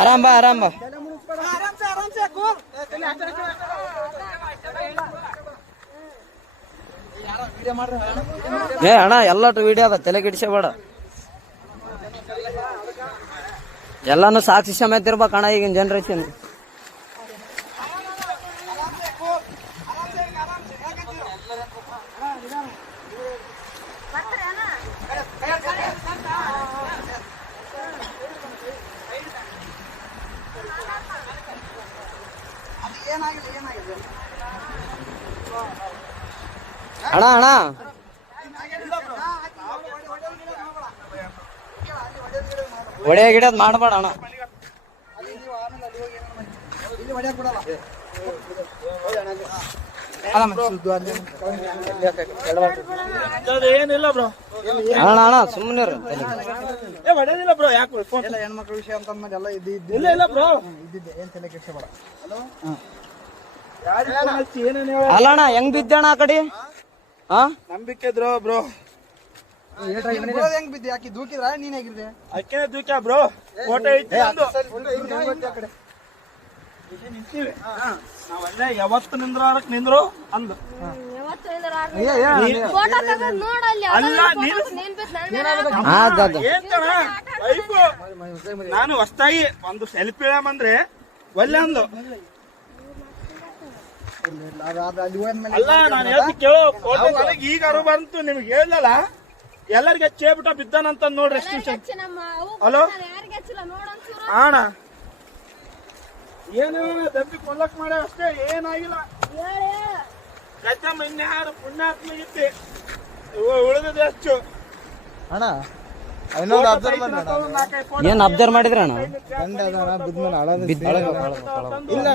ಆರಾಮ್ ಬಾ ಆರಾಮ್ ಬಾ. ಏ ಅಣ್ಣ ಎಲ್ಲಟು ವಿಡಿಯೋ ಅದ, ತಲೆ ಕೆಡಿಸಬೇಡ. ಎಲ್ಲಾನು ಸಾಕ್ಷಿ ಸಮೇತ ಇರ್ಬೇಕು ಅಣ್ಣ ಈಗಿನ ಜನರೇಷನ್. ಅಣ್ಣ ಅಣ್ಣ ಒಡೆ ಗಿಡದ್ ಮಾಡಬೇಡ ಅಣ್ಣ. ಏನಿಲ್ಲ ಬ್ರೋ, ಅಣ್ಣ ಅಣ್ಣ ಸುಮ್ಮನೆ ಹೊಡೆದಿಲ್ಲ ಬ್ರೋ. ಯಾಕೆ ಹೆಣ್ಮಕ್ಳ ವಿಷಯ ಅಂತಂದ್ಮೇಲೆ ಎಲ್ಲ ಇಲ್ಲ ಇಲ್ಲ ಬ್ರೋ, ಇದ್ದಿದ್ದೆ, ಏನ್ ತಲೆ ಕೆಡಿಸಬೇಡ. ಏನೇನು ಅಲ್ಲ ಅಣ್ಣ ಹೆಂಗ್ ಬಿದ್ದಣ್ಣ ಆ ಕಡೆ? ಹಾ ನಂಬಿಕೆ ಇದ್ರು ಬ್ರೋ. ಹೆಂಗ್ ಬಿದ್ದೆ? ಯಾಕೆ ದೂಕಿದ್ರ ನೀನ್ ಹೇಗಿದ್ದೆ? ಅಕ್ಕೆ ದೂಕ್ಯ ಬ್ರೋ. ಫೋಟೋ ಐತಿ ಒಂದು. ನಾವಲ್ಲೇ ಯಾವತ್ತು ನಿಂದ್ರು ಅಂದು. ಅಲ್ಲ ವೈಫು ನಾನು ಹೊಸ್ತಾಗಿ ಒಂದು ಸೆಲ್ಫಿ ಅಂದ್ರೆ ಒಳ್ಳೆ ಅಂದು. ಅಲ್ಲ ನಾನು ಹೇಳ್ತಿ ಕೇಳು, ಫೋಟೋ ನನಗೆ ಈಗ ಅರು ಬಂತು, ನಿಮ್ಗೆ ಹೇಳಲ್ಲ. ಎಲ್ಲರಿಗೆ ಚೇಬಿಟ ಬಿದ್ದಾನಂತ ನೋಡ್ರಿ. ಎಷ್ಟು ಹಲೋ ಅಣ್ಣ, ಏನು ದಬ್ಬಿ ಕೊಲ್ಲಕ್ ಮಾಡ ಅಷ್ಟೇ, ಏನಾಗಿಲ್ಲ. ಗದ್ದಮ್ಮ ಇನ್ಯಾರು ಪುಣ್ಯಾತ್ಮ ಇತ್ತು, ಉಳಿದಿದೆ ಅಷ್ಟು. ಅಣ್ಣ ಏನ್ ಅಬ್ಸರ್ವ್ ಮಾಡಿದ್ರ ಅಣ್ಣ? ಇಲ್ಲ